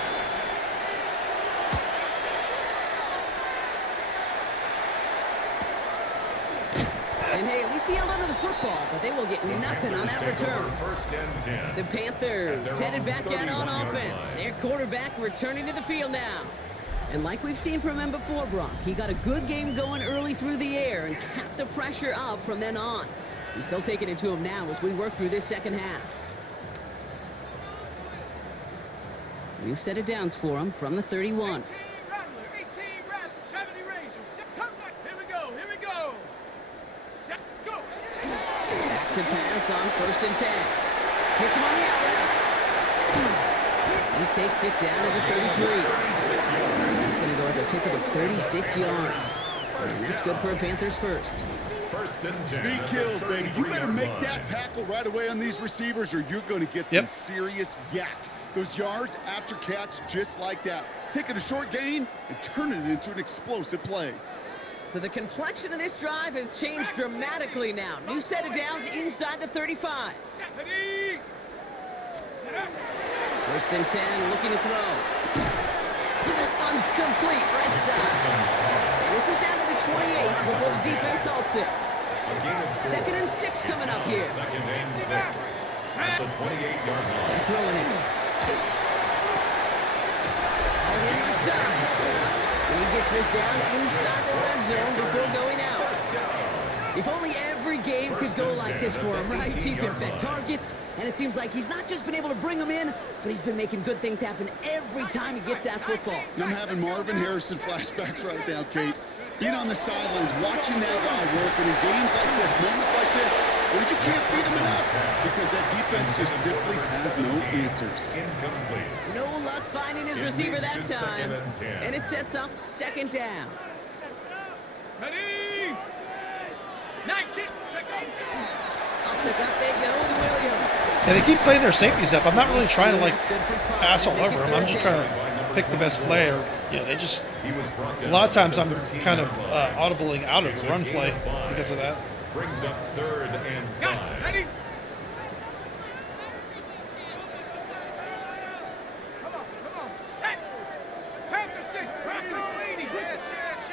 And hey, at least he held onto the football, but they will get nothing on that return. 1st and 10. The Panthers headed back out on offense. Their quarterback returning to the field now. And like we've seen from him before, Brock, he got a good game going early through the air and kept the pressure up from then on. He's still taking it to him now as we work through this 2nd half. We've set it downs for him from the 31. 18 Rattler, 18 Rattler, 70 Rangers. Come back. Here we go, here we go. Set, go. Back to pass on 1st and 10. Hits him on the out route. He takes it down to the 33. That's going to go as a pickup of 36 yards. And that's good for a Panthers first. 1st and 10. Speed kills, baby. You better make that tackle right away on these receivers or you're going to get some serious yak. Those yards after catch just like that. Taking a short gain and turning it into an explosive play. So the complexion of this drive has changed dramatically now. New set of downs inside the 35. Ready? 1st and 10, looking to throw. That one's complete, right side. This is down to the 28 before the defense halts it. 2nd and 6 coming up here. 2nd and 6. At the 28-yard line. They're throwing it. All in left side. And he gets this down inside the red zone before going out. If only every game could go like this for him, right? He's been fed targets, and it seems like he's not just been able to bring them in, but he's been making good things happen every time he gets that football. I'm having Marvin Harrison flashbacks right now, Kate. Being on the sidelines, watching that guy work, and in games like this, moments like this, where you can't feed him enough because that defense just simply has no answers. Incomplete. No luck finding his receiver that time, and it sets up 2nd down. Ready? 19. Up the gut they go with Williams. Yeah, they keep playing their safeties up. I'm not really trying to, like, pass all over them. I'm just trying to pick the best player. Yeah, they just... A lot of times I'm kind of audibling out of the run play because of that. Brings up 3rd and 5. Ready? Come on. Set. Panther 6. Rocco 80.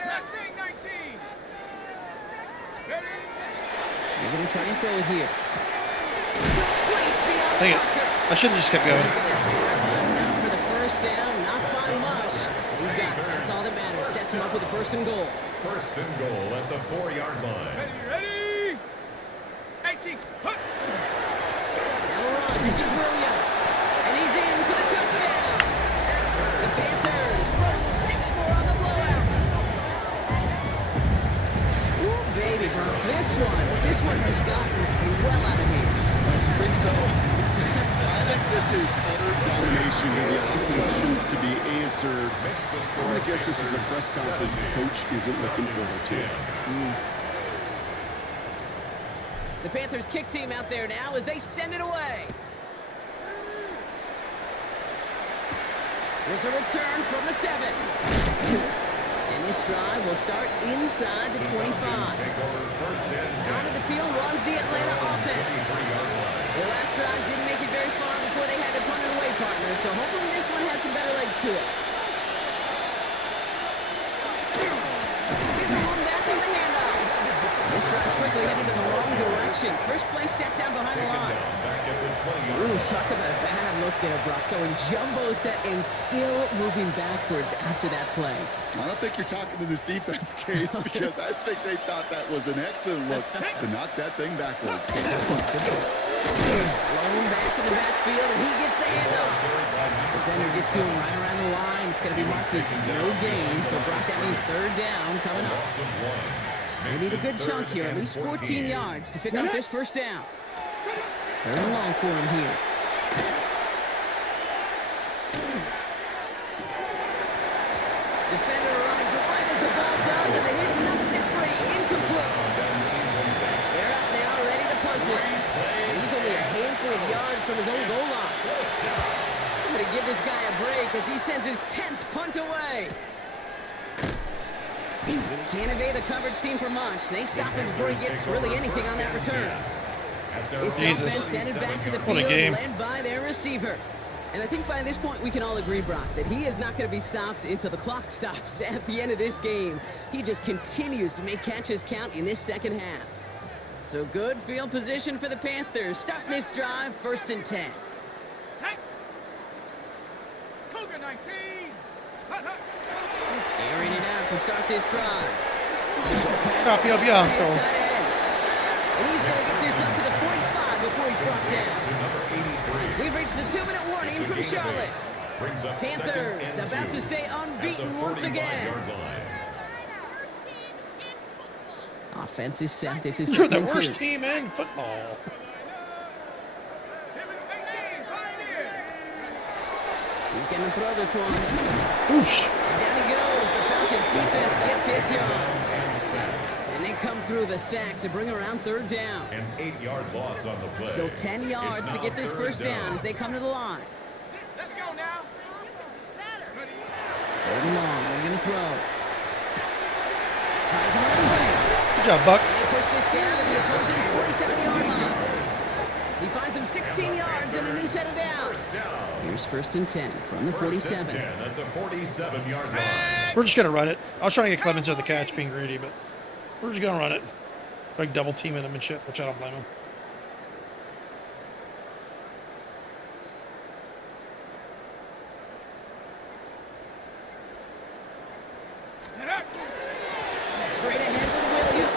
Mustang 19. Ready? They're going to try and throw it here. Dang it. I should have just kept going. Now for the 1st down, not by much. But he got it. That's all that matters. Sets him up with a 1st and goal. 1st and goal at the 4-yard line. Ready? 18. Hut. one. This is Williams. And he's in for the touchdown. The Panthers throwing 6 more on the blowout. Ooh, baby, bro. This one has gotten well out of hand. I think so. I think this is utter domination. Going to be a lot of questions to be answered. I'm going to guess this is a press conference the coach isn't looking forward to. The Panthers kick team out there now as they send it away. There's a return from the 7. And this drive will start inside the 25. Out of the field runs the Atlanta offense. Their last drive didn't make it very far before they had to punt it away, partner. So hopefully this one has some better legs to it. Here's the long back in the handoff. This drive's quickly headed in the wrong direction. First play set down behind the line. Ooh, talk about a bad look there, Brock. Going jumbo set and still moving backwards after that play. I don't think you're talking to this defense, Kate, because I think they thought that was an excellent look to knock that thing backwards. Blown back in the backfield, and he gets the handoff. Defender gets to him right around the line. It's going to be marked as no gain, so Brock, that means 3rd down coming up. They need a good chunk here, at least 14 yards to pick up this 1st down. 3rd and long for him here. Defender arrives right as the ball does, and the hit knocks it free. Incomplete. They're out now, ready to punt it. And he's only a handful of yards from his own goal line. Somebody give this guy a break as he sends his 10th punt away. And he can't evade the coverage team for much. They stop him before he gets really anything on that return. This offense sent it back to the field, led by their receiver. And I think by this point we can all agree, Brock, that he is not going to be stopped until the clock stops at the end of this game. He just continues to make catches count in this 2nd half. So good field position for the Panthers. Starting this drive, 1st and 10. Take. Cougar 19. Hut, hut. Airing it out to start this drive. Copy up, yeah. And he's going to get this up to the 45 before he's brought down. We've reached the 2-minute warning from Charlotte. Panthers about to stay unbeaten once again. Offense is set. This is You're the worst team in football. He's going to throw this one. Oosh. Down he goes. The Falcons defense gets hit down. And they come through the sack to bring around 3rd down. An 8-yard loss on the play. Still 10 yards to get this 1st down as they come to the line. Let's go now. 3rd and long. They're going to throw. Finds him on the slant. Good job, Buck. And they push this down to the opposing 47-yard line. He finds him 16 yards and a new set of downs. Here's 1st and 10 from the 47. 10 at the 47-yard line. We're just going to run it. I was trying to get Clemens to the catch, being greedy, but we're just going to run it. Like double teaming him and shit, which I don't blame him. Straight ahead with Williams.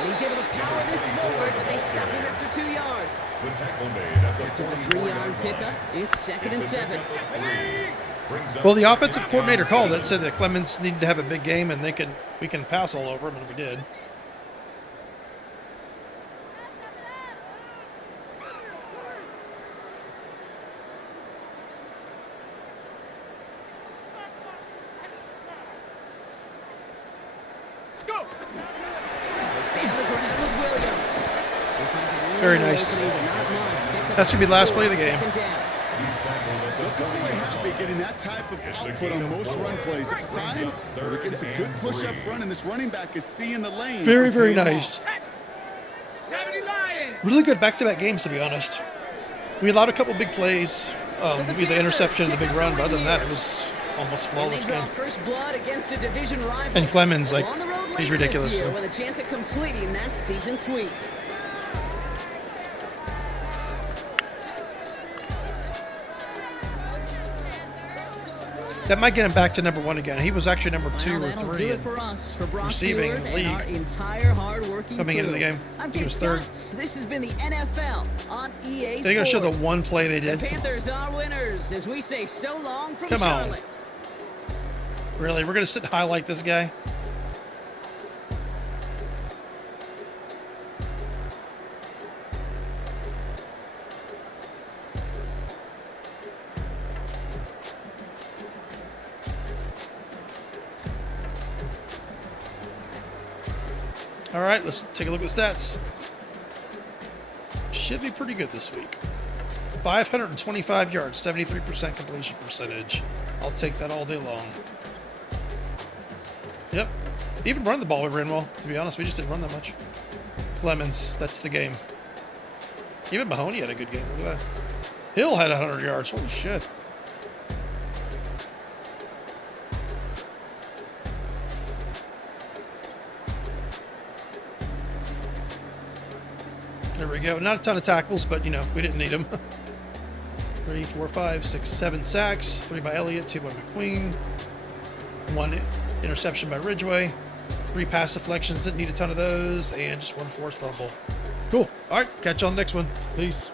And he's able to power this forward, but they stop him after 2 yards. The tackle made at the After the 44-yard 3-yard pickup, it's 2nd and 7. Well, the offensive coordinator called it, said that Clemens needed to have a big game and we can pass all over him, and we did. Go. They stay on the ground with Williams. He finds a little Very nice. opening, but not much. Picked up That's going to be the last play of the game. 2nd down. They'll go away happy getting that type of output on most run plays. It's a sign they're getting some good push up front, and this running back is seeing the lane. Very, very nice. 70 Lions. Really good back-to-back games, to be honest. We allowed a couple big plays. We had the interception and the big run, but other than that, it was almost flawless game. First blood against a division rival. And Clemens, like, On the road he's later this ridiculous. year So. with a chance at completing that season sweep. That might get him back to number 1 again. He was actually number 2 Well, or that'll 3 do it in for us, for Brock receiving Stewart in the and our league. entire hard-working Coming into the crew. game. I'm He Kate was third. Scott. This has been the NFL on EA Sports. They're going to show the one play they The did. Panthers are winners as we say so long from Come on. Charlotte. Really? We're going to sit and highlight this guy? All right, let's take a look at the stats. Should be pretty good this week. 525 yards, 73% completion percentage. I'll take that all day long. Yep. Even running the ball, we ran well, to be honest. We just didn't run that much. Clemens, that's the game. Even Mahoney had a good game. Look at that. Hill had 100 yards. Holy shit. There we go. Not a ton of tackles, but, you know, we didn't need them. 3, 4, 5, 6, 7 sacks. 3 by Elliott, 2 by McQueen. 1 interception by Ridgeway. 3 pass deflections. Didn't need a ton of those. And just 1 forced fumble. Cool. All right. Catch you on the next one. Peace.